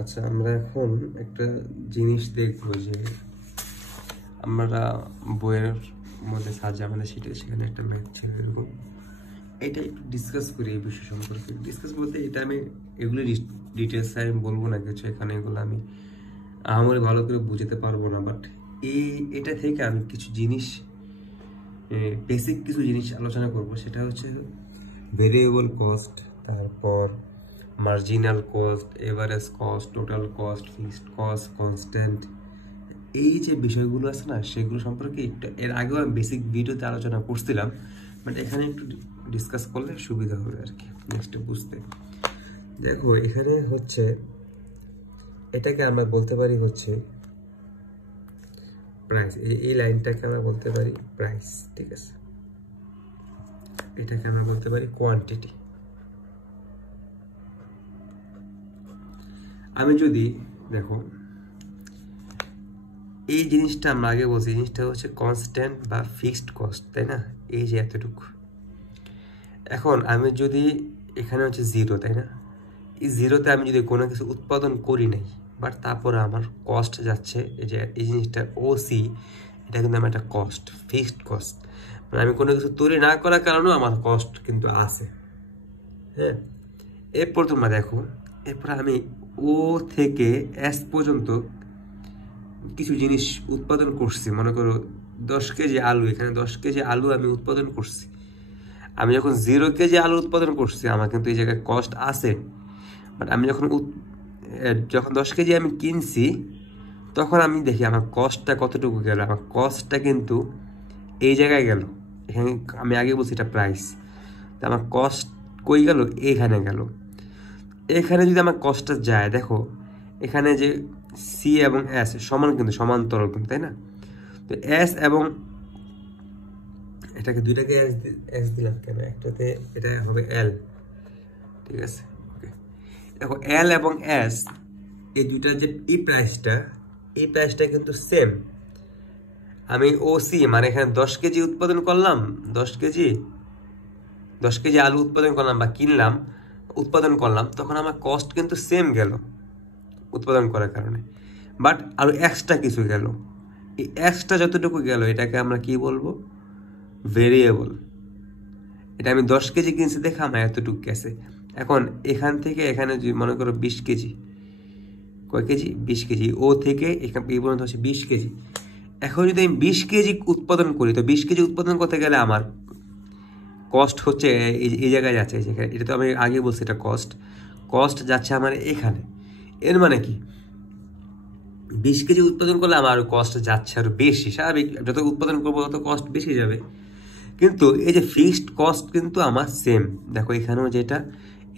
আচ্ছা, আমরা এখন একটা জিনিস দেখবো যে আমরা বইয়ের মধ্যে সাজে আমাদের সেখানে একটা ম্যাথ ছিল এরকম। এটা একটু ডিসকাস করি এই বিষয় সম্পর্কে। ডিসকাস বলতে এটা আমি এগুলো ডিটেলস আমি বলবো না কিছু, এখানে এগুলো আমি আমার ভালো করে বুঝতে পারবো না, বাট এটা থেকে আমি কিছু জিনিস, বেসিক কিছু জিনিস আলোচনা করব। সেটা হচ্ছে ভেরিয়েবল কস্ট, তারপর marginal cost, average cost, total cost, fixed cost, constant, এই যে বিষয়গুলো আছে না সেগুলো সম্পর্কে একটু এর আগেও আমি বেসিক ভিডিওতে আলোচনা করছিলাম, বাট এখানে একটু ডিসকাস করলে সুবিধা হবে আর কি নেক্সট বুঝতে। দেখো এখানে হচ্ছে এটাকে আমরা বলতে পারি হচ্ছে প্রাইস, এই লাইনটাকে আমরা বলতে পারি প্রাইস, ঠিক আছে। এটাকে আমরা বলতে পারি কোয়ান্টিটি। আমি যদি দেখো এই জিনিসটা আমরা আগে বলছি, জিনিসটা হচ্ছে কনস্ট্যান্ট বা ফিক্সড কস্ট, তাই না? এই যে এতটুকু, এখন আমি যদি এখানে হচ্ছে জিরো, তাই না? এই জিরোতে আমি যদি কোনো কিছু উৎপাদন করি নাই, বাট তারপরে আমার কস্ট যাচ্ছে, এই যে এই জিনিসটা ওসি, এটা কিন্তু আমার একটা কস্ট, ফিক্সড কস্ট, মানে আমি কোনো কিছু তৈরি না করার কারণেও আমার কস্ট কিন্তু আছে। হ্যাঁ, এরপর তোমরা দেখো, এরপর আমি ও থেকে এস পর্যন্ত কিছু জিনিস উৎপাদন করছি। মনে করো 10 কেজি আলু, এখানে 10 কেজি আলু আমি উৎপাদন করছি। আমি যখন 0 কেজি আলু উৎপাদন করছি আমার কিন্তু এই জায়গায় কস্ট আছে, বাট আমি যখন 10 কেজি আমি কিনছি তখন আমি দেখি আমার কস্টটা কতটুকু গেল। আমার কস্টটা কিন্তু এই জায়গায় গেল, এখানে আমি আগে বলছি এটা প্রাইস, তো আমার কস্ট কই গেল? এখানে গেল। এখানে যদি আমার কস্টটা যায়, দেখো এখানে যে সি এবং এস সমান কিন্তু, সমান্তরাল কিন্তু, তাই না? তো এস এবং এটাকে দুইটাকে এস দিলাম কেন? একটাতে এটা হবে এল, ঠিক আছে। ওকে, দেখো এল এবং এস এই দুইটার যে এই প্রাইসটা কিন্তু সেম। আমি ও সি মানে এখানে 10 কেজি উৎপাদন করলাম, 10 কেজি আলু উৎপাদন করলাম বা কিনলাম, উৎপাদন করলাম, তখন আমার কস্ট কিন্তু সেম গেল উৎপাদন করার কারণে, বাট আরো এক্সট্রা কিছু গেল। এই এক্সট্রা যতটুকু গেল এটাকে আমরা কি বলবো? ভেরিয়েবল। এটা আমি 10 কেজি কিনছি দেখে আমার এতটুকু গেছে। এখন এখান থেকে এখানে যদি মনে করো 20 কেজি, কয় কেজি? 20 কেজি। ও থেকে এখানে এই পর্যন্ত হচ্ছে 20 কেজি। এখন যদি আমি 20 কেজি উৎপাদন করি, তো 20 কেজি উৎপাদন করতে গেলে আমার কস্ট হচ্ছে এই জায়গায় যাচ্ছে, যেখানে এটা তো আমি আগে বলছি এটা কস্ট যাচ্ছে আমার এখানে। এর মানে কি 20 কেজি উৎপাদন করলে আমার কস্ট যাচ্ছে আরো বেশি, স্বাভাবিক, যত উৎপাদন করবো তত কস্ট বেশি যাবে। কিন্তু এই যে ফিক্সড কস্ট কিন্তু আমার সেম। দেখো এখানেও যেটা,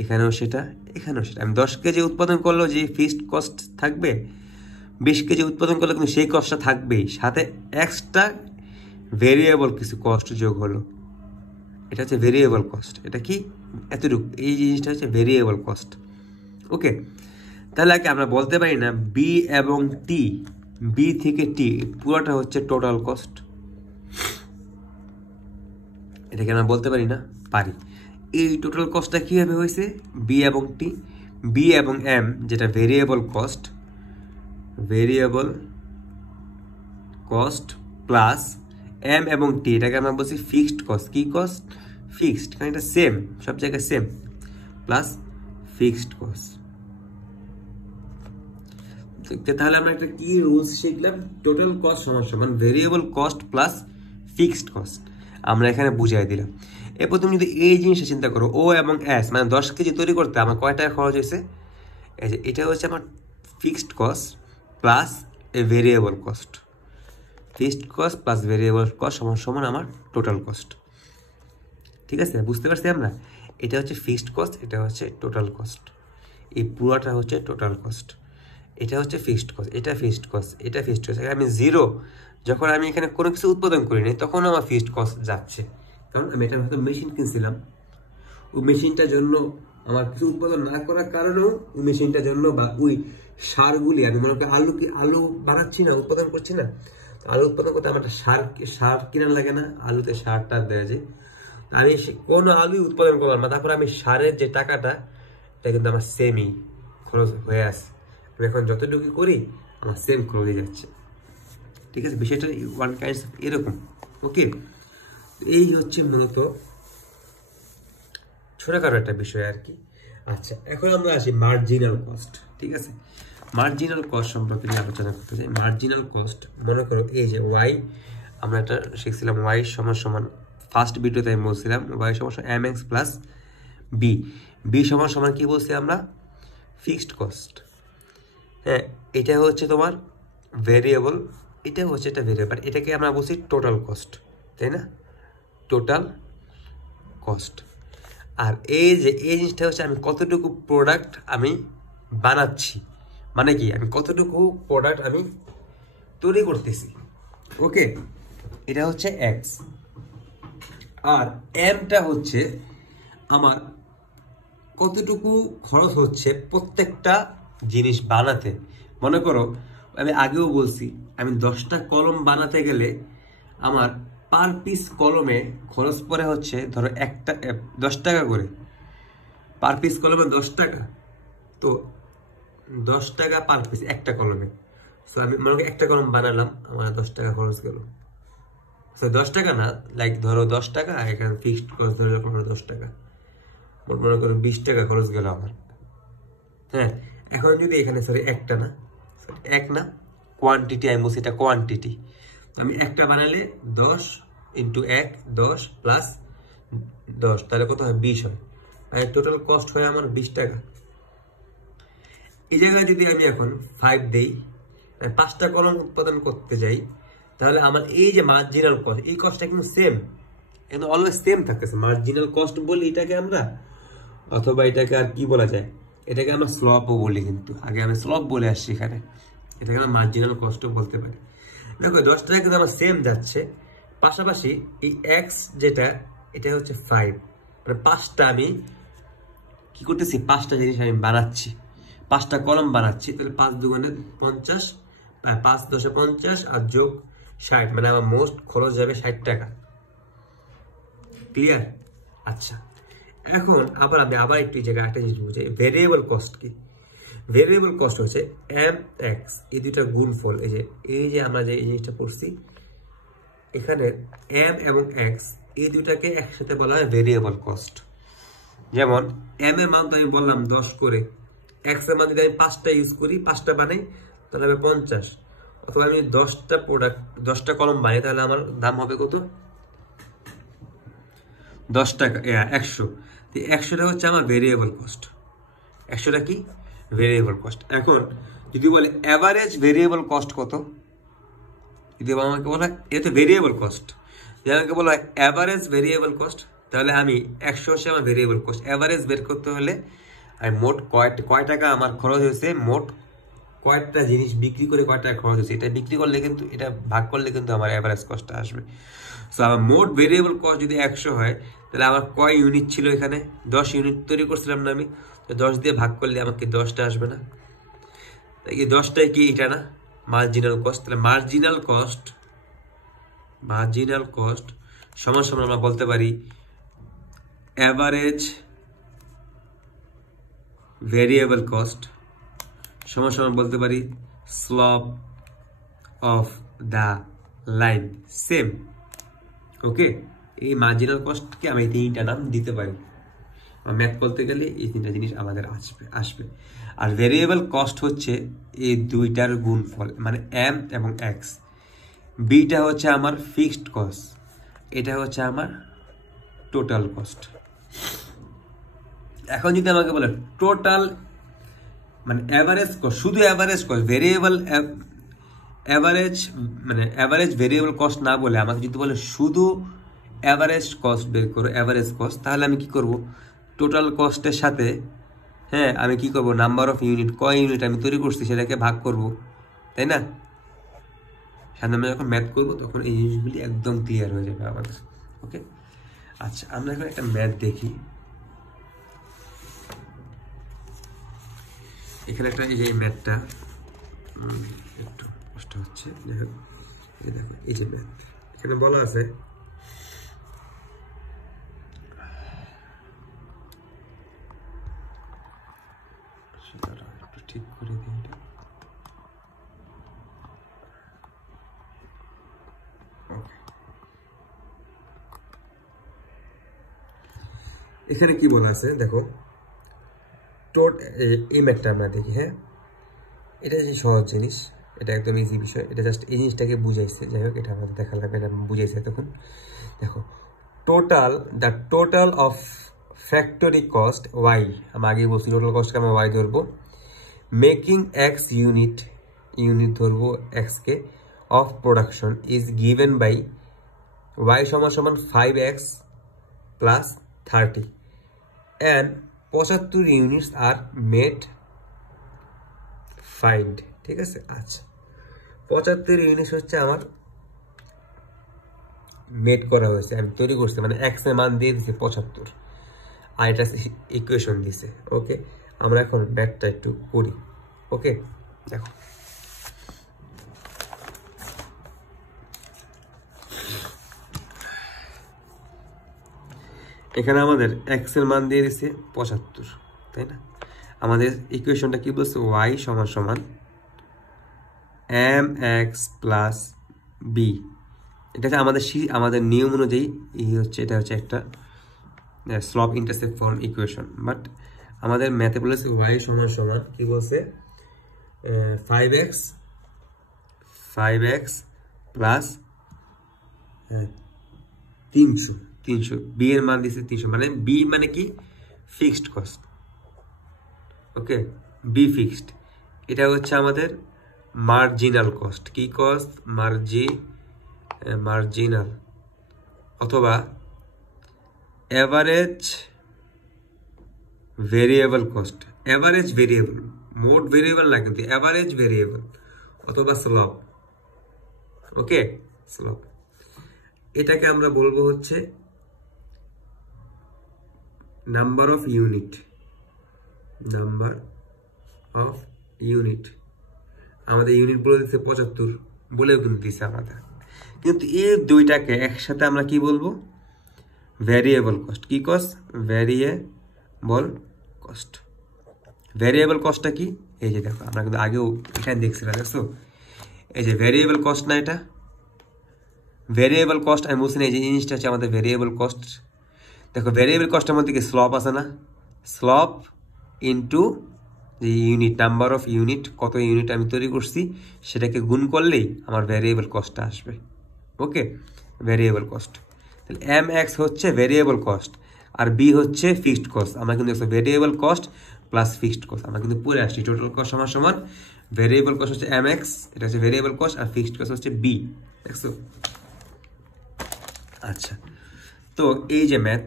এখানেও সেটা, এখানেও সেটা। আমি 10 কেজি উৎপাদন করলেও যে ফিক্সড কস্ট থাকবে, 20 কেজি উৎপাদন করলে কিন্তু সেই কস্টটা থাকবেই, সাথে এক্সট্রা ভেরিয়েবল কিছু কস্ট যোগ হলো। এটা হচ্ছে ভেরিয়েবল কস্ট। এটা কি? এতটুকু, এই জিনিসটা হচ্ছে ভেরিয়েবল কস্ট। ওকে, তাহলে কি আমরা বলতে পারি না বি এবং টি, বি থেকে টি পুরোটা হচ্ছে টোটাল কস্ট? এটাকে আমরা বলতে পারি না? পারি। এই টোটাল কস্টটা কীভাবে হয়েছে? বি এবং টি, বি এবং এম যেটা ভেরিয়েবল কস্ট প্লাস এম এবং টি, এটাকে আমরা বলছি ফিক্সড কস্ট। কি কস্ট? ফিক্সড, কারণ এটা সেম, সব জায়গায় সেম, প্লাস ফিক্সড কস্ট। তাহলে আমরা একটা কি রুলস শিখলাম? টোটাল কস্ট সমান variable cost plus fixed cost, আমরা এখানে বুঝাই দিলাম। এরপর তুমি যদি এই জিনিসটা চিন্তা করো, ও এবং এস মানে 10 কেজি তৈরি করতে আমার কয় টাকা খরচ হয়েছে? এই যে এটা হচ্ছে আমার fixed cost plus a variable cost. Fixed cost plus variable cost সমান আমার টোটাল কস্ট। ঠিক আছে, বুঝতে পারছি আমরা? এটা হচ্ছে ফিক্সড কস্ট, এটা হচ্ছে টোটাল কস্ট, এই পুরোটা হচ্ছে টোটাল কস্ট। এটা হচ্ছে ফিক্সড কস্ট, এটা ফিক্সড কস্ট, এটা ফিক্সড কস্ট। আমি জিরো, যখন আমি এখানে কোনো কিছু উৎপাদন করিনি তখন আমার ফিক্সড কস্ট যাচ্ছে, কারণ আমি এটা হয়তো মেশিন কিনছিলাম, ওই মেশিনটার জন্য আমার কিছু উৎপাদন না করার কারণেও ওই মেশিনটার জন্য বা ওই সারগুলি, আমি মনে করি আলু বানাচ্ছি না, উৎপাদন করছি না, আলু উৎপাদন করতে আমার সার কিনা লাগে না, আলুতে সারটা দেওয়া যায়, আমি কোনো আলুই উৎপাদন করলাম না, তারপর আমি সারের যে টাকাটা এটা কিন্তু আমার সেমই খরচ হয়ে আছে। আমি এখন যতটুকু করি আমার সেম ক্লোজে যাচ্ছে, ঠিক আছে। বিষয়টা ওয়ান কাইন্ডস এরকম, ওকে। এই হচ্ছে মূলত ছোটখাটো একটা বিষয় আর কি। আচ্ছা, এখন আমরা আসি মার্জিনাল কস্ট, ঠিক আছে। মার্জিনাল কস্ট সম্পর্কে নিয়ে আলোচনা করতে চাই। মার্জিনাল কস্ট, মনে করো এই যে ওয়াই, আমরা একটা শিখছিলাম ওয়াই সমান সমান, ফার্স্ট ভিডিওতে আমি বলছিলাম ওয়াই সমান সমান M X plus B, B সমান সমান কি বলছি আমরা, ফিক্সড কস্ট। হ্যাঁ, এটা হচ্ছে তোমার ভেরিয়েবল, এটা হচ্ছে একটা ভেরিয়েবল, এটাকে আমরা বলছি টোটাল কস্ট, তাই না, টোটাল কস্ট। আর এই যে এই জিনিসটা হচ্ছে আমি কতটুকু প্রোডাক্ট আমি বানাচ্ছি, মানে কি আমি কতটুকু প্রোডাক্ট আমি তৈরি করতেছি, ওকে, এটা হচ্ছে এক্স। আর এমটা হচ্ছে আমার কতটুকু খরচ হচ্ছে প্রত্যেকটা জিনিস বানাতে। মনে করো আমি আগেও বলছি, আমি 10টা কলম বানাতে গেলে আমার পার পিস কলমে খরচ পড়ে হচ্ছে ধরো 10 টাকা করে, পার পিস কলমে 10 টাকা, তো 10 টাকা পার পিস একটা কলমে। সো আমি মনে করি একটা কলম বানালাম, আমার 10 টাকা খরচ গেল। সো 10 টাকা না, লাইক ধরো 10 টাকা, এখানে ফিক্সড খরচ ধরে রাখলাম 10 টাকা, মনে করো 20 টাকা খরচ গেল আমার। হ্যাঁ, এখন যদি এখানে সরি একটা না, এক না, কোয়ান্টিটি আমি বলছি, এটা কোয়ান্টিটি। আমি একটা বানালে 10 ইন্টু 1 10 প্লাস 10, তাহলে কত হয়, 20 হয়। আর টোটাল কস্ট হয় আমার 20 টাকা। এই জায়গায় যদি আমি এখন 5 দেই, 5টা কলম উৎপাদন করতে যাই, তাহলে আমার এই যে মার্জিনাল কস্ট, এই কস্টটা কিন্তু সেম, কিন্তু অলওয়েজ সেম থাকতেছে। মার্জিনাল কস্ট বলি এটাকে আমরা, অথবা এটাকে আর কি বলা যায়, এটাকে আমরা স্লপও বলি, কিন্তু আগে আমি স্লপ বলে আসছি এখানে, এটাকে আমরা মার্জিনাল কস্টও বলতে পারি। দেখো 10 টাকা কিন্তু আমার সেম যাচ্ছে, পাশাপাশি এই এক্স যেটা, এটা হচ্ছে 5, মানে 5টা আমি কি করতেছি, 5টা জিনিস আমি বানাচ্ছি, 5টা কলম বানাচ্ছি, তাহলে 5 দুগুণে 50, 5 10 50 আর যোগ 60, মানে আমার মোস্ট খরচ যাবে 60 টাকা। ক্লিয়ার? আচ্ছা, এখন আমি আবার একটু জায়গায় একটা জিনিস বুঝাই, ভেরিয়েবল কস্ট কি। ভেরিয়েবল কস্ট হচ্ছে এম এক্স, এই দুইটা গুণফল। এই যে আমরা যে এই জিনিসটা পড়ছি, এখানে এম এবং এক্স এই দুইটাকে একসাথে বলা হয় ভেরিয়েবল কস্ট। যেমন এম এর মান তো আমি বললাম 10 করে, এক্স এর মান যদি আমি 5টা ইউজ করি, 5টা বানাই, তাহলে হবে 50, অথবা আমি 10টা প্রোডাক্ট 10টা কলম বানাই, তাহলে আমার দাম হবে কত, 10 টাকা, 100। 100টা হচ্ছে আমার ভেরিয়েবল কস্ট, 100টা কি ভেরিয়েবল কস্ট। এখন যদি বলে অ্যাভারেজ ভেরিয়েবল কস্ট কত, যদি আমাকে বলা হয় এটা তো ভেরিয়েবল কস্ট, যদি আমাকে বলা হয় অ্যাভারেজ ভেরিয়েবল কস্ট, তাহলে আমি 100 হচ্ছে আমার ভেরিয়েবল কস্ট। অ্যাভারেজ বের করতে হলে আমি মোট কয় টাকা আমার খরচ হয়েছে, মোট কয়টা জিনিস বিক্রি করে কয় টাকা খরচ হয়েছে, এটা বিক্রি করলে কিন্তু, এটা ভাগ করলে কিন্তু আমার অ্যাভারেজ কস্টটা আসবে। সো আমার মোট ভেরিয়েবল কস্ট যদি 100 হয়, তাহলে আমার কয় ইউনিট ছিল, এখানে 10 ইউনিট তৈরি করছিলাম না আমি, তো 10 দিয়ে ভাগ করলে আমাকে 10টা আসবে না, তাই কি 10টাই কি এটা না মার্জিনাল কস্ট। তাহলে মার্জিনাল কস্ট সমান সমান আমরা বলতে পারি অ্যাভারেজ ভেরিয়েবল কস্ট সমান সমান বলতে পারি slope of the line, same, okay. এই মার্জিনাল কস্টকে আমি এই 3টা নাম দিতে পারি, ম্যাথ বলতে গেলে এই 3টা জিনিস আমাদের আসবে। আর ভেরিয়েবল কস্ট হচ্ছে এই দুইটার গুণফল, মানে এম এবং এক্স। বিটা হচ্ছে আমার ফিক্সড কস্ট, এটা হচ্ছে আমার টোটাল কস্ট। এখন যদি আমাকে বলে টোটাল, মানে অ্যাভারেজ কস্ট, শুধু অ্যাভারেজ কস্ট, ভেরিয়েবল অ্যাভারেজ, মানে অ্যাভারেজ ভেরিয়েবল কস্ট না বলে আমাকে যদি বলে শুধু অ্যাভারেজ কস্ট বের করো, অ্যাভারেজ কস্ট, তাহলে আমি কি করব, টোটাল কস্টের সাথে, হ্যাঁ, আমি কি করব, নাম্বার অফ ইউনিট, কয় ইউনিট আমি তৈরি করছি সেটাকে ভাগ করব, তাই না। সামনে আমরা যখন ম্যাথ করবো তখন এই জিনিসগুলি একদম ক্লিয়ার হয়ে যাবে আমাদের, ওকে। আচ্ছা, আমরা এখন একটা ম্যাথ দেখি। এখানে একটা এই যে ম্যাথটা একটু কষ্ট হচ্ছে, দেখো এই যে ম্যাথ এখানে বলা আছে, একটু ঠিক করে দিই এটা। এখানে কি বলা আছে দেখো, এই ম্যাথটা আমরা দেখি। হ্যাঁ, এটা যে সহজ জিনিস, এটা একদম ইজি বিষয়, এটা জাস্ট এই জিনিসটাকে বুঝাইছে। যাই হোক, এটা আমাদের দেখা লাগবে, এটা বুঝাইছে তখন। দেখো, total of factory cost Y, আমি আগে বলছি টোটাল কস্টকে আমরা ওয়াই ধরবো, মেকিং এক্স ইউনিট ধরবো এক্সকে, of production is given by Y সমান সমান 5x plus 30 and 75 units are made find. ঠিক আছে, আচ্ছা 75 ইউনিট হচ্ছে আমার মেড করা হয়েছে, আমি তৈরি করছি, মানে এক্স এর মান দিয়ে দিছে 75, আর এটা ইকুয়েশন দিছে। ওকে, আমরা এখন ম্যাথটা একটু করি। ওকে, দেখো এখানে আমাদের এক্স এর মান দিয়ে দিছে 75, তাই না? আমাদের ইকুয়েশনটা কি বলছে, ওয়াই সমান সমান mx প্লাস বি। এটা হচ্ছে আমাদের নিয়ম অনুযায়ী হচ্ছে, এটা হচ্ছে একটা slope intercept form equation, but আমাদের ম্যাথে বলেছে ওয়াই সমান সমান কি বলছে, 5x প্লাস 300, বি এর মান দিচ্ছে 300, মানে বি মানে কি fixed cost. Okay, be fixed, এটা হচ্ছে আমাদের মার্জিনাল কস্ট। কি কস্ট? মার্জিনাল অথবা average variable cost. Average variable, মোট ভেরিয়েবল না কিন্তু এভারেজ ভেরিয়েবল, অথবা স্লপ। ওকে, স্লপ, এটাকে আমরা বলবো হচ্ছে নাম্বার অফ ইউনিট। আমাদের ইউনিট বলে দিচ্ছে 75, বলেও কিন্তু দিচ্ছে আমাদের, কিন্তু এই দুইটাকে একসাথে আমরা কি বলবো, ভ্যারিয়েবল কস্ট। কি কস্ট? ভ্যারিয়েবল কস্টটা কি? এই যে দেখো, আমরা কিন্তু আগেও এখানে দেখছিলাম, দেখছো এই যে ভ্যারিয়েবল কস্ট না, এটা ভ্যারিয়েবল কস্ট। আমি বলছি না, এই যে জিনিসটা হচ্ছে আমাদের ভ্যারিয়েবল কস্ট। দেখো, ভ্যারিয়েবল কস্টের মধ্যে কি স্লপ আছে না, স্লপ ইন্টু যে ইউনিট, নাম্বার অফ ইউনিট, কত ইউনিট আমি তৈরি করছি সেটাকে গুণ করলেই আমার ভ্যারিয়েবল কস্টটা আসবে। ওকে, ভ্যারিয়েবল কস্ট, তাহলে mx হচ্ছে ভ্যারিয়েবল কস্ট আর বি হচ্ছে ফিক্সড কস্ট। আমরা কিন্তু variable cost plus fixed cost আমরা কিন্তু পড়ে আসছি। টোটাল কস্ট সমান সমান ভ্যারিয়েবল কস্ট হচ্ছে mx, এটা হচ্ছে ভ্যারিয়েবল কস্ট, আর ফিক্সড কস্ট হচ্ছে বি। দেখছো? আচ্ছা, তো এই যে ম্যাথ,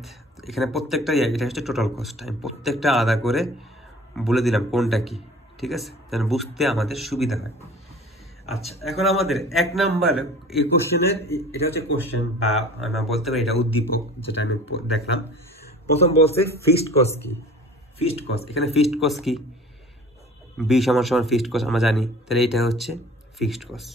এখানে প্রত্যেকটা এটা হচ্ছে টোটাল কস্ট, আমি প্রত্যেকটা আলাদা করে বলে দিলাম কোনটা কি। ঠিক আছে, যেন বুঝতে আমাদের সুবিধা হয়। আচ্ছা, এখন আমাদের 1 নাম্বার এই কোশ্চেনের, এটা হচ্ছে কোশ্চেন বা আমরা বলতে পারি এটা উদ্দীপক, যেটা আমি দেখলাম। প্রথম বলছে ফিক্সড কস্ট কি, ফিক্সড কস্ট। এখানে ফিক্সড কস্ট কি, বি সমান সমান ফিক্সড কস্ট আমরা জানি, তাহলে এটা হচ্ছে ফিক্সড কস্ট।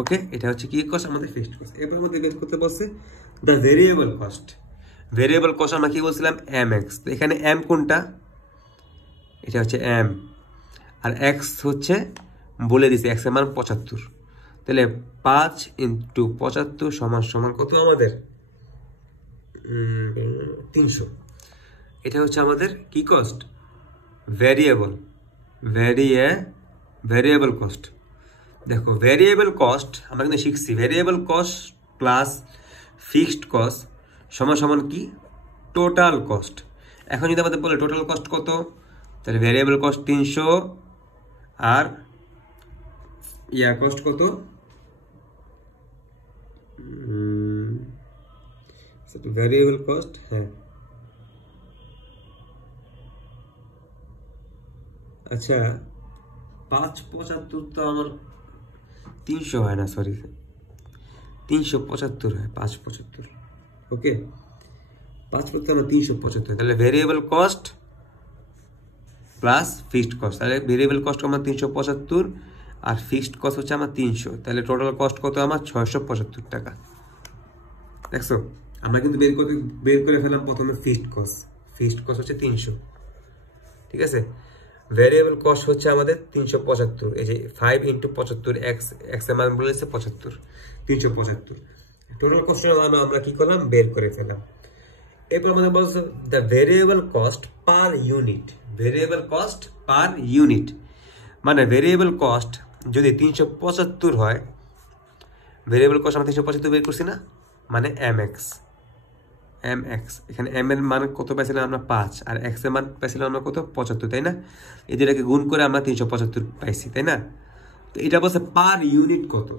ওকে, এটা হচ্ছে কি কস্ট, আমাদের ফিক্সড কস্ট। এরপর আমাদের বের করতে বলছে the variable cost. Variable cost আমরা কি বলছিলাম, mx। তো এখানে m কোনটা, এটা হচ্ছে m, আর x হচ্ছে বলে দিছে x এর মান 75, তাহলে 5 × 75 সমান সমান কত আমাদের 300। এটা হচ্ছে আমাদের কি কস্ট, ভেরিয়েবল কস্ট। দেখো, ভেরিয়েবল কস্ট আমরা কিন্তু শিখছি, variable cost plus fixed cost সমান সমান কি, টোটাল কস্ট। এখন যদি আমাদের বলে টোটাল কস্ট কত, তাহলে ভেরিয়েবল কস্ট 300 আর কস্ট কত, ভেরিয়েবল কস্ট, হ্যাঁ আচ্ছা 575 তো আমার 300 হয় না, সরি 375 হয়, 575। ওকে, 575 375, তাহলে variable cost plus fixed cost, তাহলে ভেরিয়েবল কস্ট আমার 375 আর ফিক্সড কস্ট হচ্ছে আমার 300, তাহলে টোটাল কস্ট কত আমার 675 টাকা। দেখছো, আমরা কিন্তু বের করে ফেলাম প্রথমে ফিক্সড কস্ট হচ্ছে 300। ঠিক আছে, ভেরিয়েবল কস্ট হচ্ছে আমাদের 375, এই যে 5 × 75, এক্স এর মান বলেছে 75, 375। টোটাল কস্টের মান আমরা কি করলাম, বের করে ফেললাম। এরপর আমাদের বলছে the variable cost per unit, variable cost per unit মানে ভেরিয়েবল কস্ট যদি 375 হয়, ভেরিয়েবল কস্ট আমরা 375 বের করছি না, মানে mx, এখানে m এর মান কত পাইছিলাম আমরা 5, আর x এর মান পাইছিলাম আমরা কত 75, তাই না? এদেরকে গুণ করে আমরা 375 পাইছি, তাই না? তো এটা বলছে পার ইউনিট কত,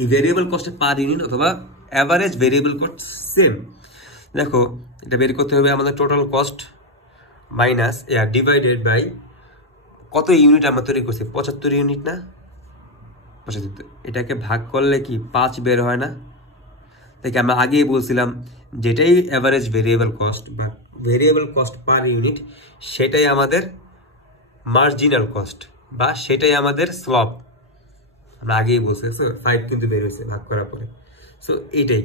এই ভেরিয়েবল কস্টের পার ইউনিট অথবা অ্যাভারেজ ভেরিয়েবল কস্ট সেম। দেখো এটা বের করতে হবে আমাদের total cost minus divided by কত ইউনিট আমরা তৈরি করছি, 75 ইউনিট না, 75, এটাকে ভাগ করলে কি 5 বের হয় না? দেখে আমরা আগেই বলছিলাম যেটাই অ্যাভারেজ ভেরিয়েবল কস্ট বা ভেরিয়েবল কস্ট পার ইউনিট সেটাই আমাদের মার্জিনাল কস্ট বা সেটাই আমাদের স্লপ, আমরা আগেই বলছি। 5 কিন্তু বের হয়েছে ভাগ করার পরে। সো এইটাই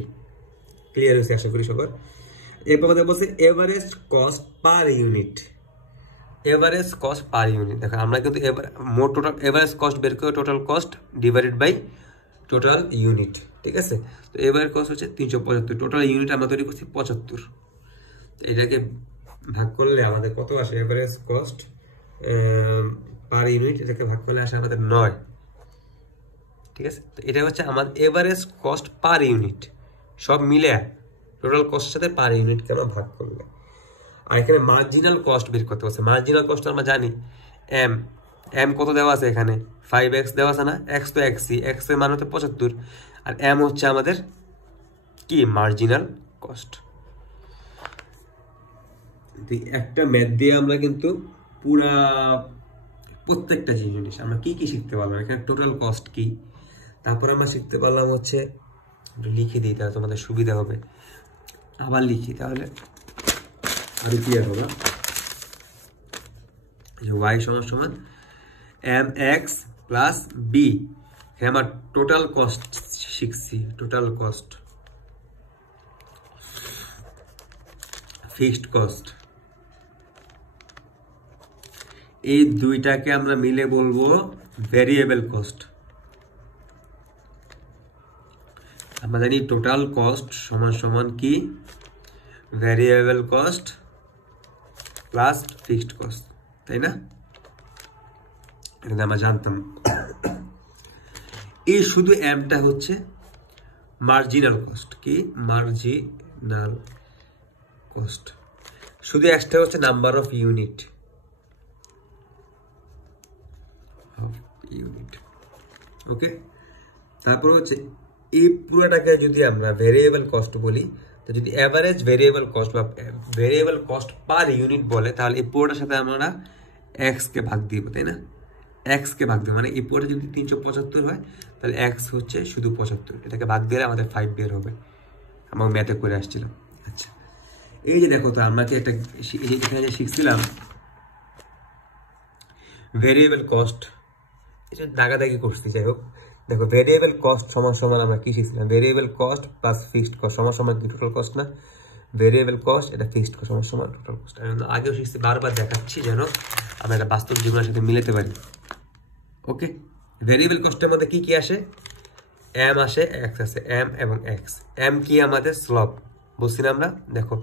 ক্লিয়ার হয়েছে আশা করি সবার। এরপর আমাদের বলছে average cost per unit, average cost per unit. দেখো আমরা কিন্তু মোট টোটাল এভারেজ কস্ট বের করে total cost divided by total unit, ঠিক আছে? তো এভারেজ কস্ট হচ্ছে 375, টোটাল ইউনিট আমরা তৈরি করছি 75, তো এটাকে ভাগ করলে আমাদের কত আসে, এভারেজ কস্ট পার ইউনিট, এটাকে ভাগ করলে আসে আমাদের 9, ঠিক আছে? তো এটা হচ্ছে আমার এভারেজ কস্ট পার ইউনিট, সব মিলে টোটাল কস্টের সাথে পার ইউনিটকে আমরা ভাগ করলে। আর এখানে মার্জিনাল কস্ট বের করতে পারছে, মার্জিনাল কস্ট আমরা জানি এম কত দেওয়া আছে, এখানে 5x দেওয়া আছে না, x তো xই, x এর মান হচ্ছে 75, আর m হচ্ছে আমাদের কি মার্জিনাল কস্ট। একটা ম্যাথ দিয়ে আমরা কিন্তু পুরা প্রত্যেকটা জিনিস আমরা কি কি শিখতে পারলাম, এখানে টোটাল কস্ট কি, তারপর আমরা শিখতে পারলাম হচ্ছে, লিখে দিই তাহলে তোমাদের সুবিধা হবে, আবার লিখি তাহলে আরো ক্লিয়ার হবে। y সমান সমান mx প্লাস b, আমার টোটাল কস্ট শিখছি, টোটাল কস্ট, ফিক্সড কস্ট, এই দুইটাকে আমরা মিলে বলবো ভেরিয়েবল কস্ট। আমরা জানি টোটাল কস্ট সমান সমান কি, variable cost plus fixed cost, তাই না? এটা আমরা জানতাম। এই শুধু এমটা হচ্ছে মার্জিনাল কস্ট, কি মার্জিনাল কস্ট, শুধু এক্সট্রা হচ্ছে নাম্বার অফ ইউনিট, ওকে? তারপর হচ্ছে এই পুরোটাকে যদি আমরা ভেরিয়েবল কস্ট বলি, তো যদি এভারেজ ভেরিয়েবল কস্ট বা ভেরিয়েবল কস্ট পার ইউনিট বলে, তাহলে এই পুরোটার সাথে আমরা এক্স কে ভাগ দিব, তাই না? এক্স কে ভাগ দিব, মানে এই পুরোটা যদি 375 হয় তাহলে এক্স হচ্ছে শুধু 75, এটাকে ভাগ দিলে আমাদের 5 বের হবে, আমার ম্যাথে করে আসছিলাম। আচ্ছা, এই যে দেখো তো আমরা কি একটা এখানে শিখছিলাম ভেরিয়েবল কস্ট, এটা দাগাদাগি করছি, যাই হোক। দেখো ভেরিয়েবল কস্ট সমান সমান আমরা কি শিখছিলাম, variable cost plus fixed cost সমান সমান কি টোটাল কস্ট না, ভেরিয়েবল কস্ট এটা ফিক্সড কস্ট সমান সমান টোটাল কস্ট। আমি আগেও শিখছি, বারবার দেখাচ্ছি যেন আমরা এটা বাস্তব জীবনের সাথে মিলাতে পারি, ওকে? ভেরিয়েবল কস্টের মধ্যে কি কি আসে, এম আসে, এক্স আসে, এম এবং এক্স। এম কি আমাদের স্লপ, বুঝছি না আমরা? দেখো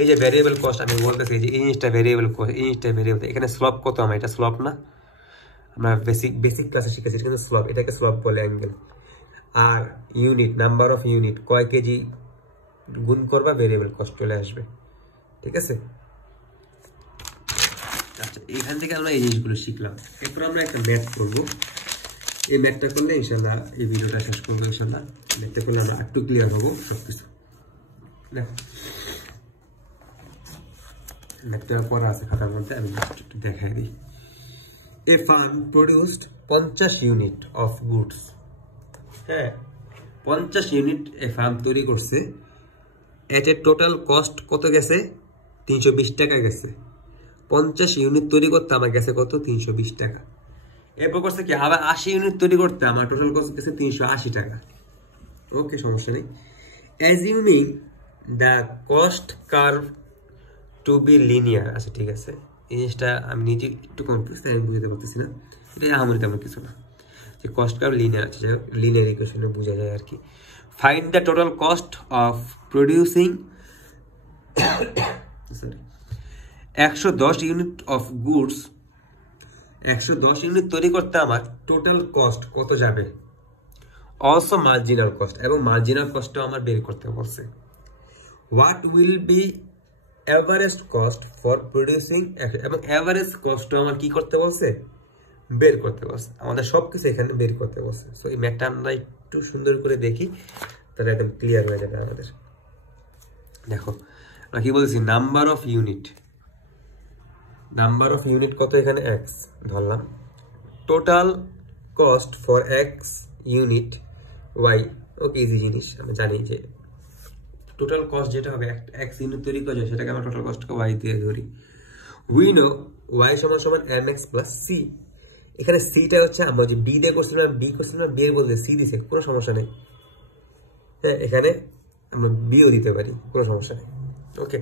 এই যে ভেরিয়েবল কস্ট আমি বলতেছি, যে এই জিনিসটা ভেরিয়েবল কস্ট, এই জিনিসটা ভেরিয়েবল, এখানে স্লপ কত আমার, এটা স্লপ না, আমরা বেসিক ক্লাসে শিখেছি, কিন্তু স্লপ, এটাকে স্লপ বলে অ্যাঙ্গেল। আর ইউনিট, নাম্বার অফ ইউনিট, কয় কেজি গুণ করবা ভেরিয়েবল কস্ট চলে আসবে, ঠিক আছে? আচ্ছা, এখান থেকে আমরা এই জিনিসগুলো শিখলাম। এরপর আমরা একটা ম্যাথ করবো, এই ম্যাথটা করলে ইনশাল্লাহ এই ভিডিওটা শেষ করবো, ইনশাল্লাহ ম্যাথটা করলে আমরা একটু ক্লিয়ার হবো সবকিছু। দেখো ম্যাথটা পড়া আছে খাতার মধ্যে, আমি একটু দেখাই দিই। A firm produced 50 unit of goods, হ্যাঁ 50 ইউনিট এ ফার্ম তৈরি করছে, এটার টোটাল কস্ট কত গেছে, 320 টাকা গেছে। 50 ইউনিট তৈরি করতে আমার গেছে কত, 320 টাকা। এরপর করছে কি, আবার 80 ইউনিট তৈরি করতে আমার টোটাল কস্ট গেছে 380 টাকা, ওকে সমস্যা নেই। Assuming the cost curve to be linear, আচ্ছা ঠিক আছে, এই জিনিসটা আমি নিজে একটু কনফিউজ, আমি বুঝতে পারতেছি না, এটা আমাদের তেমন কিছু না। যে কস্টটা লিনিয়ার আছে, লিনিয়ার ইকুয়েশনে বোঝা যায় আর কি। Find the total cost of producing 110 unit of goods, 110 unit তৈরি করতে আমার টোটাল কস্ট কত যাবে, অলসো মার্জিনাল কস্ট, এবং মার্জিনাল কস্টও আমার বের করতে বলছে। What will be average cost for producing, এবং অ্যাভারেজ কস্টও আমার কি করতে বলছে, বের করতে বলছে। আমাদের সবকিছু এখানে বের করতে বলছে। সো এই ম্যাথটা আমরা একটু সুন্দর করে দেখি, তাহলে একদম ক্লিয়ার হয়ে যাবে আমাদের। দেখো আমরা কি বলছি, number of unit, number of unit কত এখানে এক্স ধরলাম, total cost for X unit Y, okay easy জিনিস, আমরা জানি যে টোটাল কস্ট যেটা হবে এক্স ইউনিট তৈরি করে সেটাকে আমরা টোটাল কস্টকে ওয়াই দিয়ে ধরি। উই নো ওয়াই সমান সমান এম এক্স প্লাস সি। এখানে সিটা হচ্ছে আমরা যে বি দিয়ে করছিলাম, বি করছিলাম, বি এর বদলে সি দিছে, কোনো সমস্যা নেই। হ্যাঁ, এখানে আমরা বিও দিতে পারি, কোনো সমস্যা নেই। ওকে,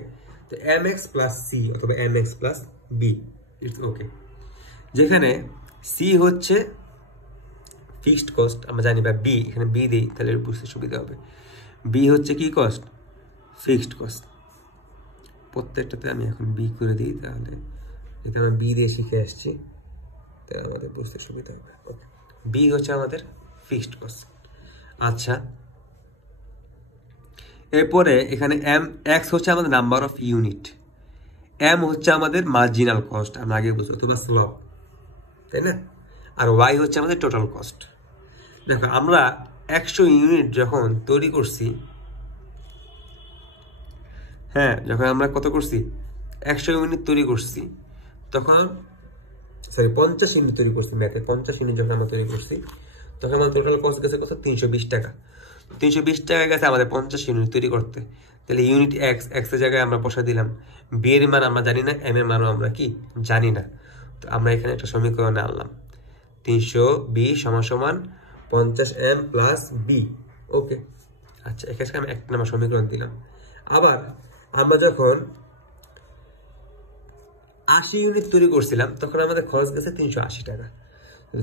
তো এম এক্স প্লাস সি অথবা M X plus B, it's okay. যেখানে সি হচ্ছে ফিক্সড কস্ট আমরা জানি, বা বি এখানে বি দিই তাহলে বুঝতে সুবিধা হবে। বি হচ্ছে কি কস্ট, ফিক্সড কস্ট। প্রত্যেকটাতে আমি এখন বি করে দিই, তাহলে যেহেতু আমরা বি দিয়ে শিখে আসছি তাহলে আমাদের বুঝতে সুবিধা হবে। ওকে, বি হচ্ছে আমাদের ফিক্সড কস্ট। আচ্ছা, এরপরে এখানে এম এক্স হচ্ছে আমাদের নাম্বার অফ ইউনিট, এম হচ্ছে আমাদের মার্জিনাল কস্ট, আমরা আগে বুঝবো, অথবা স্লপ, তাই না? আর ওয়াই হচ্ছে আমাদের টোটাল কস্ট। দেখো আমরা 100 ইউনিট যখন তৈরি করছি, হ্যাঁ যখন আমরা কত করছি 100 ইউনিট তৈরি করছি, তখন 50 ইউনিট তৈরি করছি, ম্যাথে 50 ইউনিট যখন আমরা তৈরি করছি তখন আমাদের টোটাল কস্ট গেছে কত, 320 টাকা। 320 টাকা গেছে আমাদের 50 ইউনিট তৈরি করতে। তাহলে ইউনিট এক্স, এক্সের জায়গায় আমরা বসা দিলাম, বি এর মান আমরা জানি না, এম এর মানও আমরা কি জানি না। তো আমরা এখানে একটা সমীকরণ আনলাম, 320 সমান সমান 50 এম প্লাস বি। ওকে, আচ্ছা এখানে আমি একটা নাম্বার সমীকরণ দিলাম। আবার আমরা যখন 80 ইউনিট তৈরি করছিলাম তখন আমাদের খরচ গেছে 380 টাকা।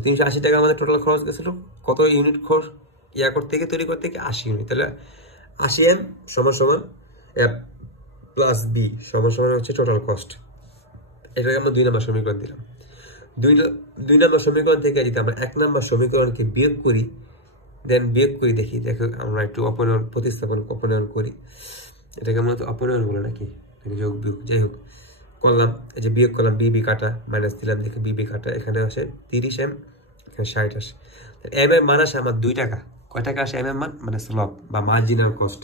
380 টাকা আমাদের টোটাল খরচ গেছিল কত ইউনিট খরচ ইয়া করতে গিয়ে, তৈরি করতে গিয়ে 80 ইউনিট। তাহলে 80 এম সমান সমান প্লাস বি সমান সমান হচ্ছে টোটাল কস্ট। এটাকে আমরা 2 নম্বর সমীকরণ দিলাম। 2 নম্বর সমীকরণ থেকে যদি আমরা 1 নম্বর সমীকরণকে বিয়োগ করি, দেন বিয়োগ করি দেখি, দেখো আমরা একটু অপনয়ন প্রতিস্থাপন অপনয়ন করি, এটাকে আমরা তো অপনয়ন বলে নাকি, যোগ বিয়োগ যাই হোক করলাম। এই যে বিয়োগ করলাম, বিবি কাটা মাইনাস দিলাম, দেখে বিবি কাটা, এখানে আসে 30 এম, এখানে 60 আসে। এম এর মান আসে আমার 2 টাকা। কয় টাকা আসে এম এর মান, মানে স্লপ বা মার্জিনাল কস্ট।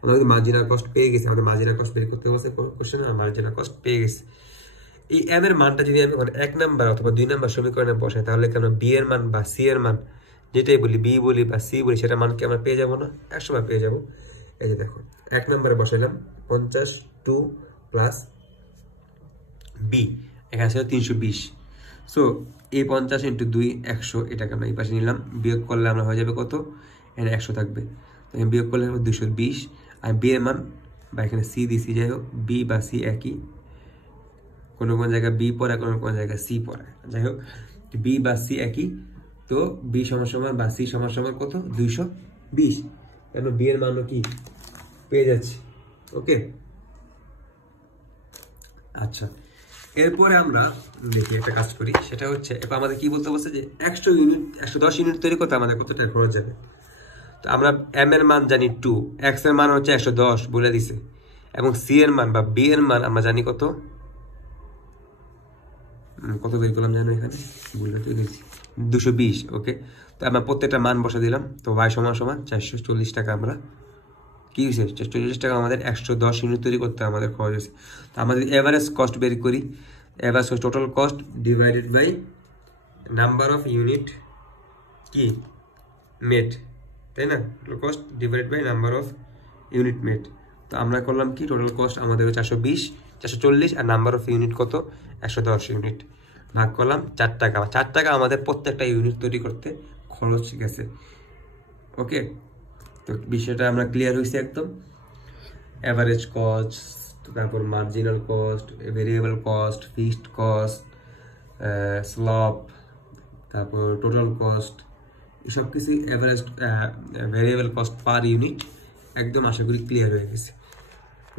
আমরা যদি মার্জিনাল কস্ট পেয়ে গেছি, আমাদের মার্জিনাল কস্ট বের করতে হচ্ছে কোশ্চেন, আর মার্জিনাল কস্ট পেয়ে গেছি। এই এম এর মানটা যদি আমি 1 নাম্বার অথবা 2 নাম্বার সমীকরণে বসাই, তাহলে কেন বি এর মান বা সি এর মান, যেটাই বলি বি বলি বা সি বলি, সেটা মানকে আমরা পেয়ে যাবো না, 100 পেয়ে যাবো। এই যে দেখো 1 নম্বরে বসাইলাম 52 প্লাস বি, এখানে ছিল 320। সো এই 50 ইন্টু 2 100, এটাকে আমরা এই পাশে নিলাম, বিয়োগ করলে আমরা হয়ে যাবে কত, এখানে 100 থাকবে, বিয়োগ করলে 220। আর বি এর মান বা এখানে সি দিছি, যাই হোক বি বা সি একই, কোনো কোনো জায়গায় বি পড়ে, কোনো কোনো জায়গায় সি পড়ে, যাই হোক বি বা সি একই। তো বি সমান সমান বা সি সমান সমান কত, 220, কেন বি এর মানও কি পেয়ে যাচ্ছি। ওকে, আচ্ছা এরপরে আমরা দেখি একটা কাজ করি, সেটা হচ্ছে এবার আমাদের কি বলতে বলছে যে 100 ইউনিট 110 ইউনিট তৈরি করতে আমাদের কত টাকা খরচ যাবে। তো আমরা এম এর মান জানি 2, এক্স এর মান হচ্ছে 110 বলে দিছে, এবং সি এর মান বা বি এর মান আমরা জানি কত, কত বের করলাম জানো, এখানে বলে দিয়েছি 220। ওকে, তো আমরা প্রত্যেকটা মান বসা দিলাম। তো ওয়াই সমান সমান 440 টাকা, আমরা কি হয়েছে 440 টাকা আমাদের 110 ইউনিট তৈরি করতে আমাদের খরচ হয়েছে। তো আমাদের এভারেজ কস্ট বের করি, average total cost divided by number of unit কি মেড, তাই না, total cost divided by number of unit made. তো আমরা করলাম কি, টোটাল কস্ট আমাদের 420 440, আর নাম্বার অফ ইউনিট কত 110 ইউনিট, ভাগ করলাম 4 টাকা। 4 টাকা আমাদের প্রত্যেকটা ইউনিট তৈরি করতে খরচ গেছে। ওকে, তো বিষয়টা আমরা ক্লিয়ার হয়েছে একদম। অ্যাভারেজ কস্ট, তারপর marginal cost, variable cost, fixed cost, slope, তারপর টোটাল কস্ট, সব কিছু average variable cost per unit একদম আশা করি ক্লিয়ার হয়ে গেছে।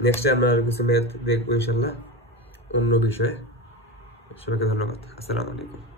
নেক্সটে আমরা আর কিছু ম্যাথ দেখবো ইনশাল্লাহ অন্য বিষয়ে। সবাইকে ধন্যবাদ। আসসালামু আলাইকুম।